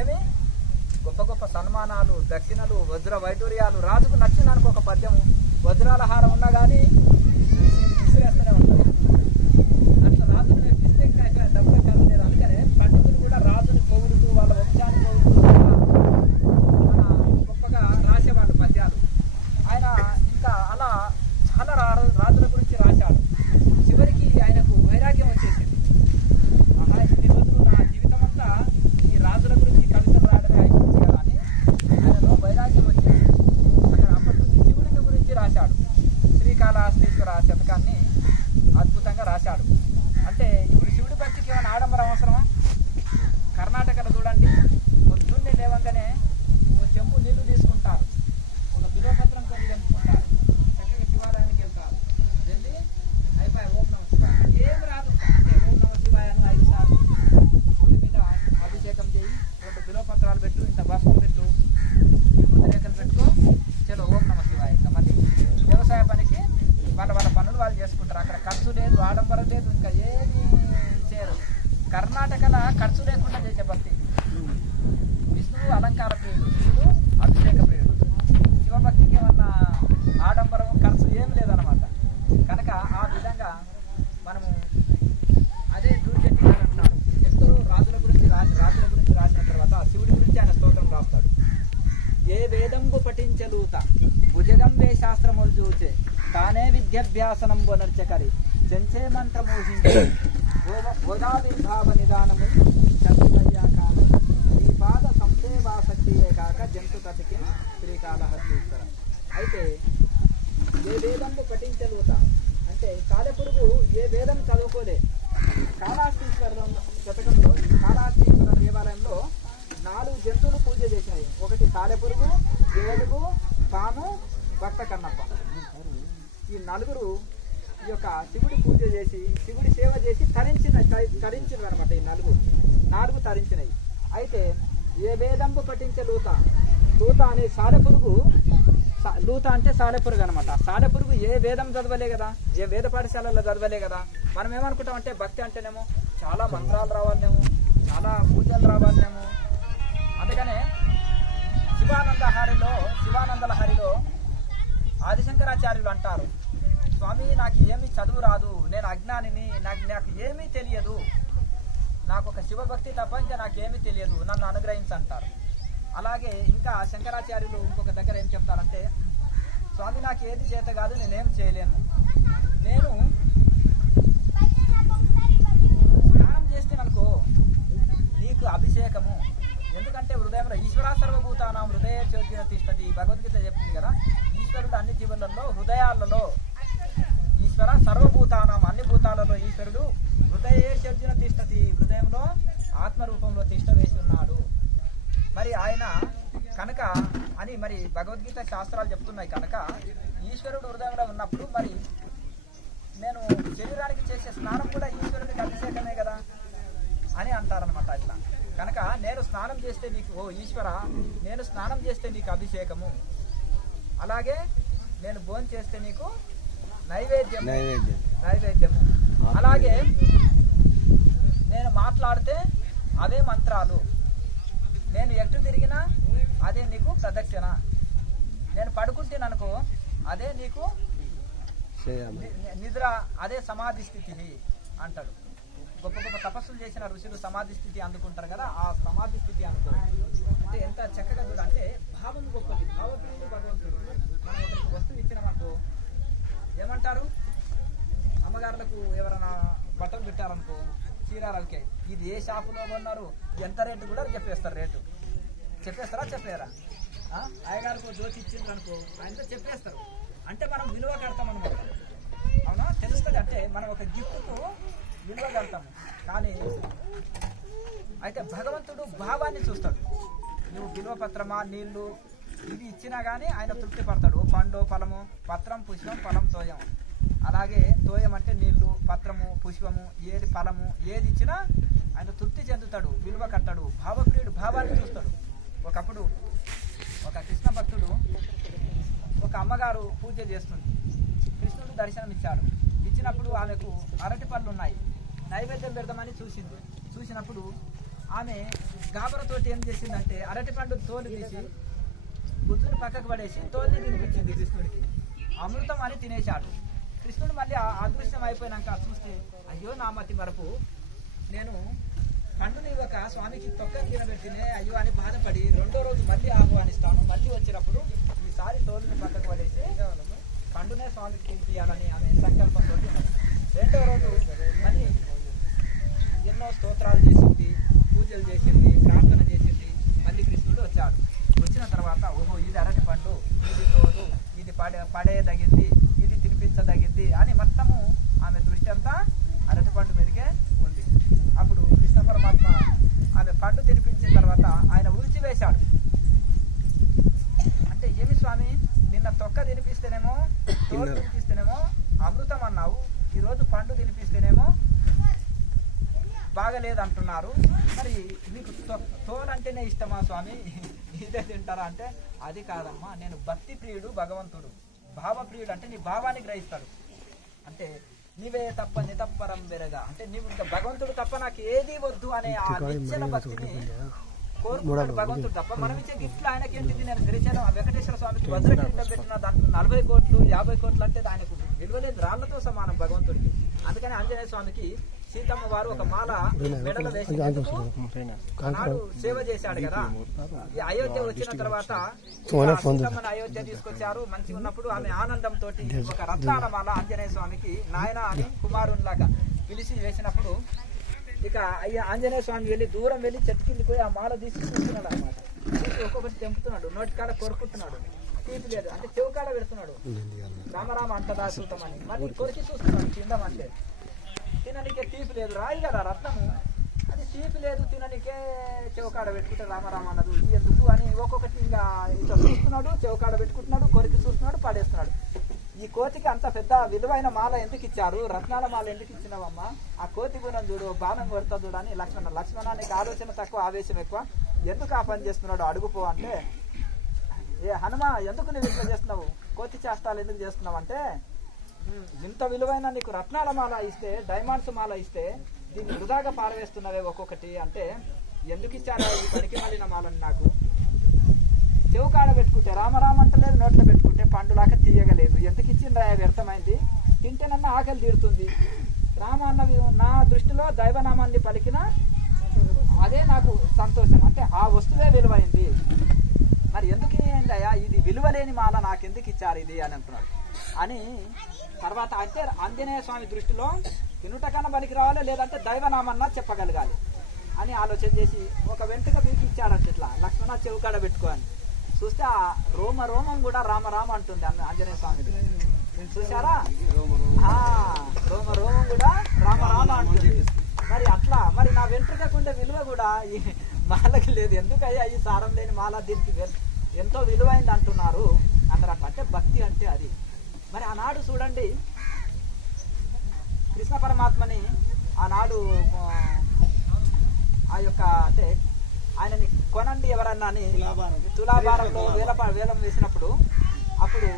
ఏమి గొప్ప గొప్ప సన్మానాలు, దక్షిణలు, వజ్ర వైడూర్యాలు, రాజుకు నచ్చిందనుకో ఒక పద్యము, వజ్రాల హారం ఉన్నా కానీ విసిరేస్తూనే ఉంటారు. అట్లా రాజును మెప్పిస్తే ఇంకా ఇక్కడ డబ్బులు కలలేదు. అందుకనే పండితులు కూడా రాజుని పొగుడుతూ వాళ్ళ వంశాన్ని పొగుడుతూ గొప్పగా రాసేవాళ్ళు పద్యాలు. ఆయన ఇంకా అలా చాలా రాజుల గురించి రాశాడు. చివరికి ఆయనకు వైరాగ్యం వచ్చేసింది. ఇన్ని రోజులు నా జీవితం అంతా ఈ రాజుల గురించి కవితలు రాయడమే అయిపోతుంది కదా అని ఆయనలో వైరాగ్యం వచ్చేసింది. అక్కడ అప్పటి నుంచి శివుడిని గురించి రాశాడు. శ్రీకాళహస్తీశ్వర శతకాన్ని అద్భుతంగా రాశాడు. అంటే ఇప్పుడు శివుడి భక్తికి ఏమైనా ఆడంబరం అవసరమా? కర్ణాటకలో చూడండి, పొద్దున్నే లేవంగానే ఒక చెంబు నీళ్లు తీసుకుంటారు, ఒక బిల్వపత్రం కొని తెంపుకుంటారు, చక్కగా శివాలయానికి వెళ్తారు. వెళ్ళి అయిపోయి ఓం నమ శివాయ ఏం రాదు అంటే ఓం నమ శివాయను 5 సార్లు శివుడి మీద అభిషేకం చేయి, 2 బిల్వపత్రాలు పెట్టు, ఇంత భస్మం పెట్టు, విభూతి రేఖలు పెట్టుకో, చలో ఓం నమ శివాయ. ఇంకా మళ్ళీ వ్యవసాయ పనికి వాళ్ళ పనులు వాళ్ళు చేసుకుంటారు. అక్కడ ఖర్చు లేదు, ఆడంబరం లేదు, ఇంకా ఏది చేయరు. కర్ణాటకలో ఖర్చు లేకుండా చేసే భక్తి. విష్ణువు అలంకార ప్రియుడు, శివుడు అభిషేక ప్రియుడు. శివభక్తికి ఏమన్నా ఆడంబరం ఖర్చు ఏమి లేదనమాట. కనుక ఆ విధంగా మనము అదే దూర్జటి గారు అంటాడు, ఎందరో రాజుల గురించి రాసిన తర్వాత శివుడి గురించి ఆయన స్తోత్రం రాస్తాడు. ఏ వేదంబు పఠించలూత భుజగంబే శాస్త్రములు చూచే తానే విద్యాభ్యాసనంబు నర్చకరి చెంచే మంత్రమోహించే గోదావిర్భావ నిదానము చతురయ్యాక ఈ పాద సంసేవాసక్తియే కాక జంతు కతికి శ్రీకాళహస్తీశ్వర. అయితే ఏ వేదంబు పఠించలూత అంటే సాలెపురుగు ఏ వేదం చదువుకోలే. కాళహస్తీశ్వర శతకంలో కాళహస్తీశ్వర దేవాలయంలో 4 జంతువులు పూజ చేసినాయి. ఒకటి సాలెపురుగు, ఏనుగు, పాము, భక్త కన్నప్ప. ఈ 4 ఈ యొక్క శివుడి పూజ చేసి శివుడి సేవ చేసి తరించినవి అనమాట. ఈ 4 తరించినాయి. అయితే ఏ వేదంబు పఠించే లూత అనే సాలెపురుగు, లూత అంటే సాలెపురుగు అనమాట. సాలెపురుగు ఏ వేదం చదవలే కదా, ఏ వేద పాఠశాలలో చదవలే కదా. మనం ఏమనుకుంటాం అంటే భక్తి అంటేనేమో చాలా మంత్రాలు రావాలనేమో, చాలా పూజలు రావాలనేమో. అందుకనే శివానందలహరిలో ఆదిశంకరాచార్యులు అంటారు, స్వామి నాకు ఏమీ చదువు రాదు, నేను అజ్ఞానిని, నాకు ఏమీ తెలియదు, నాకు ఒక శివభక్తి తప్ప ఇంకా నాకేమీ తెలియదు, నన్ను అనుగ్రహించంటారు. అలాగే ఇంకా శంకరాచార్యులు ఇంకొక దగ్గర ఏం చెప్తారంటే, స్వామి నాకు ఏది చేత కాదు, నేనేం చేయలేను, నేను స్నానం చేస్తేననుకో నీకు అభిషేకము. ఎందుకంటే హృదయంలో ఈశ్వర సర్వభూతానం హృదయ చోద్య తిష్టది భగవద్గీత చెప్తుంది కదా. ఈశ్వరుడు అన్ని జీవులలో హృదయాలలో, ఈశ్వర సర్వభూతానం అన్ని భూతాలలో ఈశ్వరుడు హృదయ చోద్య తిష్టతి హృదయంలో ఆత్మరూపంలో తిష్ట వేసి ఉన్నాడు. మరి ఆయన కనుక అని మరి భగవద్గీత శాస్త్రాలు చెప్తున్నాయి. కనుక ఈశ్వరుడు హృదయంలో ఉన్నప్పుడు మరి నేను శరీరానికి చేసే స్నానం కూడా ఈశ్వరుడికి అభిషేకమే కదా అని అంటారనమాట. అట్లా కనుక నేను స్నానం చేస్తే నీకు, ఓ ఈశ్వర నేను స్నానం చేస్తే నీకు అభిషేకము, అలాగే నేను భోజనం చేస్తే నీకు నైవేద్యము, అలాగే నేను మాట్లాడితే అవే మంత్రాలు, నేను ఎటు తిరిగినా అదే నీకు ప్రదక్షిణ, నేను పడుకుంటేననుకో అదే నీకు నిద్ర, అదే సమాధి స్థితి అంటాడు. గొప్ప గొప్ప తపస్సులు చేసిన ఋషులు సమాధి స్థితి అందుకుంటారు కదా, ఆ సమాధి స్థితి అనుకో. అంటే ఎంత చక్కగా చూడ, అంటే భావం గొప్పది, భావప్రియుడు భగవంతుడు. మనం ఒకరికి వస్తువు ఇచ్చినామనుకో ఏమంటారు, అమ్మగారులకు ఎవరైనా బట్టలు పెట్టారనుకో, చీరాలకే ఇది ఏ షాపులో కొన్నారు, ఎంత రేటు కూడా చెప్పేస్తారు. రేటు చెప్పేస్తారా? చెప్పారా? అయ్యగారికి దోచి ఇచ్చింది అనుకో ఆయనతో చెప్పేస్తారు. అంటే మనం విలువ కడతాం అనమాట. అవునా, తెలుస్తుంది. అంటే మనం ఒక గిఫ్ట్కు విలువ కడతాము. కానీ అయితే భగవంతుడు భావాన్ని చూస్తాడు. నువ్వు బిల్వపత్రమా, నీళ్లు ఇవి ఇచ్చినా కానీ ఆయన తృప్తి పడతాడు. పండు, ఫలము, పత్రం, పుష్పం, ఫలం, తోయం. అలాగే తోయం అంటే నీళ్లు, పత్రము, పుష్పము, ఏది ఫలము ఏది ఇచ్చినా ఆయన తృప్తి చెందుతాడు, విలువ కట్టాడు. భావప్రియుడు భావాన్ని చూస్తాడు. ఒకప్పుడు ఒక కృష్ణ భక్తుడు ఒక అమ్మగారు పూజ చేస్తుంది. కృష్ణుడు దర్శనం ఇచ్చాడు. ఇచ్చినప్పుడు ఆమెకు అరటి పళ్ళు ఉన్నాయి, నైవేద్యం పెడదామని చూసింది. చూసినప్పుడు ఆమె గాబరతోటి ఏం చేసిందంటే అరటి పండు తోలు తీసి గుజ్జుని పక్కకు పడేసి తోలుని తినిపించింది కృష్ణుడికి. అమృతం అని తినేశాడు. కృష్ణుడు మళ్ళీ అదృశ్యం అయిపోయినాక చూస్తే అయ్యో నా మతి మరపు, నేను పండుని ఇవ్వక స్వామికి తొక్కని తినబెట్టినే అయ్యో అని బాధపడి రెండో రోజు మళ్ళీ ఆహ్వానిస్తాను. మళ్ళీ వచ్చినప్పుడు ఈసారి తోలుని పక్కకు పడేసి పండునే స్వామికి తినిపించాలని ఆమె సంకల్పంతో రెండో రోజు మళ్ళీ ఎన్నో స్తోత్రాలు చేసింది, పూజలు చేసింది, ప్రార్థన చేసింది. మళ్ళీ కృష్ణుడు వచ్చాడు. వచ్చిన తర్వాత ఓహో ఇది అరటి పండు, ఇది తోలు, ఇది పడేయదగింది, ఇది తినిపించదగింది అని మొత్తము ఆమె దృష్టి అంతా అరటి పండు మీదకే ఉంది. అప్పుడు కృష్ణ పరమాత్మ ఆమె పండు తినిపించిన తర్వాత ఆయన ఊల్చివేశాడు. అంటే ఏమి స్వామి, నిన్న తొక్క తినిపిస్తేనేమో తోలు తినిపిస్తేనేమో అమృతం అన్నావు, ఈరోజు పండు తినిపిస్తేనేమో బాగలేదంటున్నారు. మరి మీకు తోలంటేనే ఇష్టమా స్వామి, ఇదే తింటారా అంటే అది కాదమ్మా, నేను భక్తి ప్రియుడు భగవంతుడు, భావప్రియుడు అంటే నీ భావాన్ని గ్రహిస్తాడు. అంటే నీవే తప్ప నితప్పరం వెరగా, అంటే నీవు ఇంకా భగవంతుడు తప్ప నాకు ఏది వద్దు అనే ఆ నిశ్చల భక్తిని కోరుకుంటాడు భగవంతుడు తప్ప. మనం ఇచ్చే గిఫ్ట్లు ఆయనకి ఏంటిది, నేను శ్రీశైలం వెంకటేశ్వర స్వామికి వజ్రకిరీటం పెట్టిన దాంట్లో 40 కోట్లు 50 కోట్లు అంటే ఆయనకు విలువలేదు, రాళ్లతో సమానం భగవంతుడికి. అందుకని ఆంజనేయ స్వామికి సీతమ్మ వారు ఒక మాల మెడలో వేసి నాడు సేవ చేశాడు కదా. ఈ అయోధ్య వచ్చిన తర్వాత సీతమ్మని అయోధ్య తీసుకొచ్చారు. మంచిగా ఉన్నప్పుడు ఆమె ఆనందంతో ఒక రత్నాల మాల ఆంజనేయ స్వామికి నాయన అని కుమారునిలాగా పిలిచి వేసినప్పుడు ఇక ఆంజనేయ స్వామి వెళ్ళి దూరం వెళ్ళి చెట్టు కింది పోయి ఆ మాల తీసి చూస్తున్నాడు అనమాట. తీసి ఒక్కొక్కటి తెంపుతున్నాడు, నోటి కాడ కొరుకుంటున్నాడు, తీపి లేదు అంటే చెవు కాడ పెడుతున్నాడు, రామరామ అంత దాసుతామని. మళ్ళీ కొరికి చూస్తున్నాడు తిందామంటే, తిననికే తీపి లేదు, రాయి కదా రత్నము, అది తీపి లేదు తిననికే చెవుకాడ పెట్టుకుంటే రామరామ అన్నది ఎందుకు అని ఒక్కొక్కటి ఇంకా ఇట్లా చూస్తున్నాడు, చెవుకాడ పెట్టుకుంటున్నాడు, కొరికి చూస్తున్నాడు, పడేస్తున్నాడు. ఈ కోతికి అంత పెద్ద విలువైన మాల ఎందుకు ఇచ్చారు, రత్నాల మాల ఎందుకు ఇచ్చినావమ్మా, ఆ కోతి గుణం చూడు, బాణం కొడతా చూడు అని లక్ష్మణ నీకు ఆలోచన తక్కువ ఆవేశం ఎక్కువ, ఎందుకు ఆ పని చేస్తున్నాడు అడుగుపో అంటే, ఏ హనుమ ఎందుకు నువ్వు ఇట్లా చేస్తున్నావు, కోతి చేష్టాలు ఎందుకు చేస్తున్నావు అంటే, ఇంత విలువైన నీకు రత్నాల మాల ఇస్తే, డైమండ్స్ మాల ఇస్తే దీన్ని వృధాగా పారవేస్తున్నావే ఒక్కొక్కటి అంటే, ఎందుకు ఇచ్చారా ఈ పనికి మాలిన మాలని, నాకు చెవు కాడ పెట్టుకుంటే రామరామ అంటలేదు, నోట్లో పెట్టుకుంటే పండులాగా తీయగలేదు, ఎందుకు ఇచ్చిండ్రా వ్యర్థమైంది, తింటేనన్నా ఆకలి తీరుతుంది. రామ అన్నవి నా దృష్టిలో దైవనామాన్ని పలికిన అదే నాకు సంతోషం, అంటే ఆ వస్తువే విలువైంది, మరి ఎందుకు అయ్యా ఇది విలువలేని మాల నాకెందుకు ఇచ్చారు ఇది అని అంటున్నాడు. అని తర్వాత అంటే ఆంజనేయ స్వామి దృష్టిలో తినుట కన్నా పనికి రావాలి, లేదంటే దైవనామన్నా చెప్పగలగాలి అని ఆలోచన చేసి ఒక వెంటగా బీకి ఇచ్చాడంటే ఇట్లా లక్ష్మణ చెవుకాడ పెట్టుకోని చూస్తే ఆ రోమం కూడా రామరామ అంటుంది ఆంజనేయ స్వామి. చూసారా, రోమం కూడా రామరామ అంటుంది. మరి అట్లా మరి నా వెంట్రుకకుండే విలువ కూడా ఈ మాలకి లేదు, ఎందుకయ్యా ఈ సారం లేని మాల దీనికి ఎంతో విలువైంది అంటున్నారు అందరూ. అంటే భక్తి అంటే అది. మరి ఆనాడు చూడండి కృష్ణ పరమాత్మని ఆనాడు ఆ యొక్క అంటే ఆయనని కొనండి ఎవరన్నా అని తులాభారంలో వేలం వేసినప్పుడు అప్పుడు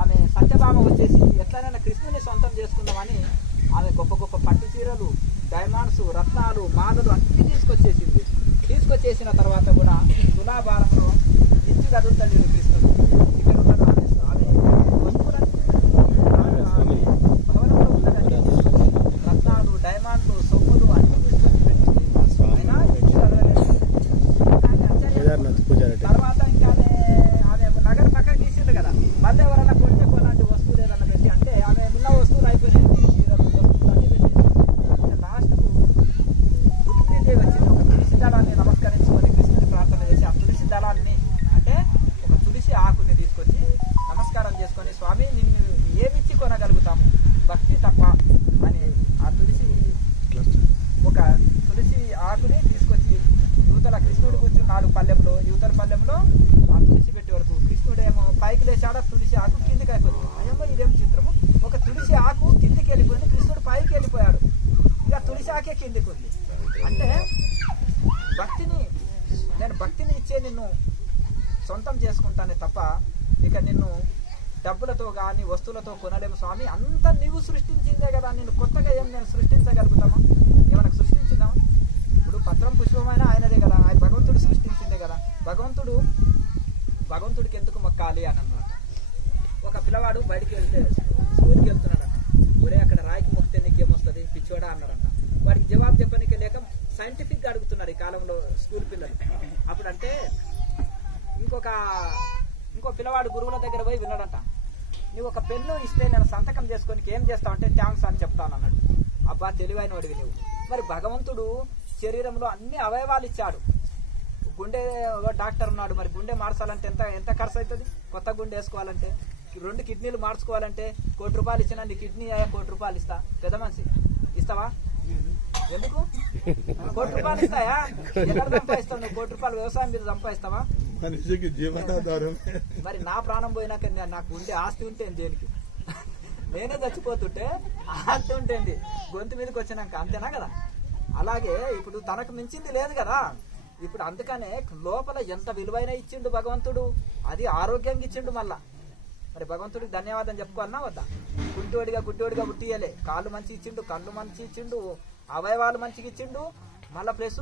ఆమె సత్యభామ వచ్చేసి ఎట్లనైనా కృష్ణుని సొంతం చేసుకుందామని ఆమె గొప్ప గొప్ప పట్టు చీరలు, డైమండ్స్, రత్నాలు, మాలలు అన్ని తీసుకొచ్చేసిన తర్వాత కూడా తులాభారంలో ఇచ్చి కదులుతాడు కృష్ణుడు. ఇక్కడ ఉన్న ఆమె భవనంలో ఉన్నదంటే రత్నాలు, డైమండ్లు, సొమ్ములు అన్ని తర్వాత ఇంకా ఆమె నగర పక్కన తీసిండు కదా, మళ్ళీ ఎవరైనా కొంటే కొలాంటి వస్తువులు ఏదన్నా పెట్టి అంటే ఆమె ఉన్న వస్తువులు అయిపోయినాయి, వస్తువులు అన్ని పెట్టి లాస్ట్కు రుక్మిణీదేవి వచ్చింది. ఒక తులసి దళాన్ని నమస్కరించుకొని కృష్ణుని ప్రార్థన చేసి ఆ తులసి దళాన్ని అంటే ఒక తులసి ఆకుని తీసుకొచ్చి నమస్కారం చేసుకొని స్వామి నిన్ను ఏమిచ్చి కొనగలుగుతాము భక్తి తప్ప అని ఆ ఒక తులసి ఆకుని తీసుకొచ్చి యువతల కృష్ణుడు కూర్చున్నాడు పల్లెంలో, యువతల పల్లెంలో ఆ తులసి పెట్టే వరకు కృష్ణుడేమో పైకి లేచాడా, తులసి ఆకు కిందికి అయిపోతుంది. అయ్యమ్మో ఇదేం చిత్రము, ఒక తులసి ఆకు కిందికి వెళ్ళిపోయింది, కృష్ణుడు పైకి వెళ్ళిపోయాడు, ఇంకా తులసి ఆకే కిందికి ఉంది. అంటే నేను భక్తిని ఇచ్చే నిన్ను సొంతం చేసుకుంటానే తప్ప ఇక నిన్ను డబ్బులతో కానీ వస్తువులతో కొనలేము స్వామి, అంతా నీవు సృష్టించిందే కదా, నిన్ను కొత్తగా ఏం నేను సృష్టించగలుగుతామా, ఏమైనా సృష్టించుదామా? ఇప్పుడు పత్రం పుష్పమైన ఆయనదే కదా, ఆయన భగవంతుడు సృష్టించిందే కదా. భగవంతుడికి ఎందుకు మొక్కాలి అని అన్నమాట. ఒక పిల్లవాడు బయటికి వెళ్తే స్కూల్కి వెళ్తున్నాడట. ఒరే అక్కడ రాయికి మొక్కితే నీకేమొస్తుంది పిచ్చోడా అన్నాడంట. వాడికి జవాబు చెప్పడానికి లేక సైంటిఫిక్ గా అడుగుతున్నారు ఈ కాలంలో స్కూల్ పిల్లలు. అప్పుడంటే ఇంకో పిల్లవాడు గురువుల దగ్గర పోయి విన్నాడంట. నువ్వు ఒక పెన్ను ఇస్తే నేను సంతకం చేసుకొని ఏం చేస్తావంటే థ్యాంక్స్ అని చెప్తాను అన్నాడు. అబ్బా తెలివైన వాడివి నువ్వు. మరి భగవంతుడు శరీరంలో అన్ని అవయవాలు ఇచ్చాడు. గుండె డాక్టర్ ఉన్నాడు, మరి గుండె మార్చాలంటే ఎంత ఖర్చు అవుతుంది? కొత్త గుండె వేసుకోవాలంటే 2 కిడ్నీలు మార్చుకోవాలంటే ₹1 కోటి ఇచ్చినా నీ కిడ్నీ ₹1 కోటి ఇస్తా. పెద్ద మనిషి ఇస్తావా? ఎందుకు ₹1 కోటి ఇస్తాయా? ఎక్కడ సంపాదిస్తావు నువ్వు? ₹1 కోటి వ్యవసాయం మీద సంపాదిస్తావా? మరి నా ప్రాణం పోయినాక నాకు ఉండే ఆస్తి ఉంటే దేనికి? నేనే చచ్చిపోతుంటే ఆస్తి ఉంటేంది గొంతు మీదకి వచ్చినాక, అంతేనా కదా? అలాగే ఇప్పుడు తనకు మించింది లేదు కదా. ఇప్పుడు అందుకనే లోపల ఎంత విలువైన ఇచ్చిండు భగవంతుడు, అది ఆరోగ్యంగా ఇచ్చిండు. మళ్ళా మరి భగవంతుడికి ధన్యవాదం చెప్పుకోవాలన్నా వద్దా? గుడ్డోడిగా పుట్టియలే, కాళ్ళు మంచి ఇచ్చిండు, కళ్ళు మంచి ఇచ్చిండు, అవయవాలు మంచిగా ఇచ్చిండు. మళ్ళా ప్లస్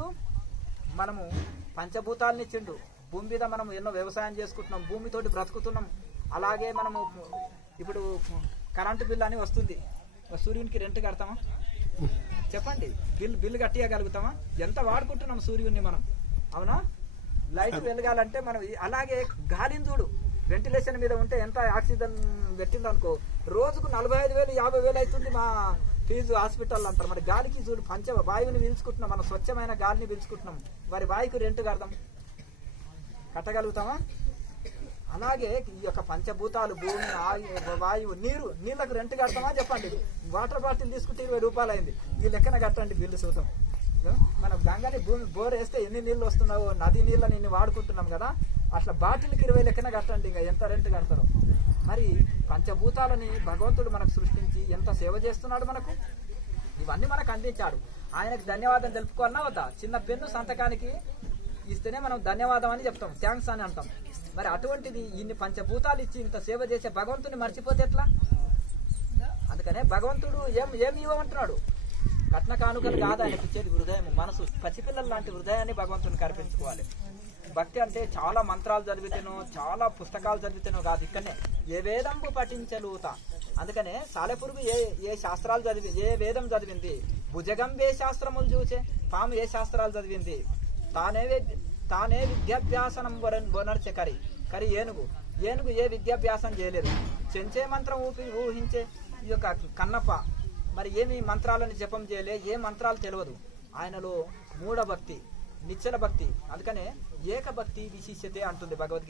మనము పంచభూతాలను ఇచ్చిండు. భూమి మీద మనం ఎన్నో వ్యవసాయం చేసుకుంటున్నాం, భూమితోటి బ్రతుకుతున్నాం. అలాగే మనము ఇప్పుడు కరెంటు బిల్ అని వస్తుంది, సూర్యునికి రెంట్ కడతామా చెప్పండి? బిల్లు కట్టియగలుగుతామా? ఎంత వాడుకుంటున్నాం సూర్యుడిని మనం, అవునా? లైట్ వెలగాలంటే మనం అలాగే గాలిని చూడు, వెంటిలేషన్ మీద ఉంటే ఎంత ఆక్సిజన్ పెట్టిందనుకో రోజుకు 45,000 50,000 అవుతుంది మా ఫీజు హాస్పిటల్ అంటారు. మరి గాలికి చూడు, వాయువుని పీల్చుకుంటున్నాం, మనం స్వచ్ఛమైన గాలిని పీల్చుకుంటున్నాం. మరి వాయువుకి రెంట్ కట్టగలుగుతామా? అలాగే ఈ యొక్క పంచభూతాలు భూమి, వాయువు, నీళ్లకు రెంట్ కడతామా చెప్పండి? వాటర్ బాటిల్ తీసుకుంటే ₹20 అయింది, ఈ లెక్కన కట్టండి బిల్లు చూద్దాం. మనం గంగని భూమి బోర్ వేస్తే ఎన్ని నీళ్లు వస్తున్నావో, నది నీళ్ళని ఇన్ని వాడుకుంటున్నాం కదా, అట్లా బాటిల్కి 20 లెక్కన కట్టండి, ఇంకా ఎంత రెంట్ కడతారో. మరి పంచభూతాలని భగవంతుడు మనకు సృష్టించి ఎంత సేవ చేస్తున్నాడు మనకు, ఇవన్నీ మనకు అందించాడు. ఆయనకు ధన్యవాదం తెలుపుకోవాలన్నా వద్దా? చిన్న పెన్ను సంతకానికి ఇస్తేనే మనం ధన్యవాదం అని చెప్తాం, థ్యాంక్స్ అని అంటాం. మరి అటువంటిది ఇన్ని పంచభూతాలు ఇచ్చి ఇంత సేవ చేసే భగవంతుని మర్చిపోతే ఎట్లా? అందుకనే భగవంతుడు ఏం ఇవ్వమంటున్నాడు? కట్న కానుకలు కాదు ఆయనకు ఇచ్చేది హృదయం, మనసు. పసిపిల్లల లాంటి హృదయాన్ని భగవంతుని కల్పించుకోవాలి. భక్తి అంటే చాలా మంత్రాలు చదివితేనో, చాలా పుస్తకాలు చదివితేనో కాదు, ఇక్కడనే ఏ వేదంబు పఠించలుతా. అందుకనే సాలెపురుగు ఏ శాస్త్రాలు చదివి, ఏ వేదం చదివింది? భుజగంబే శాస్త్రములు చూసే పాము ఏ శాస్త్రాలు చదివింది? తానే విద్యాభ్యాసనం బొనర్చే కరి ఏనుగు ఏ విద్యాభ్యాసం చేయలేదు. చెంచే మంత్రం ఊహించే ఈ యొక్క కన్నప్ప మరి ఏమి మంత్రాలను జపం చేయలే, ఏ మంత్రాలు తెలియదు. ఆయనలో మూఢ భక్తి, నిశ్చల భక్తి. అందుకనే ఏకభక్తి విశిష్యతే అంటుంది భగవద్గీత.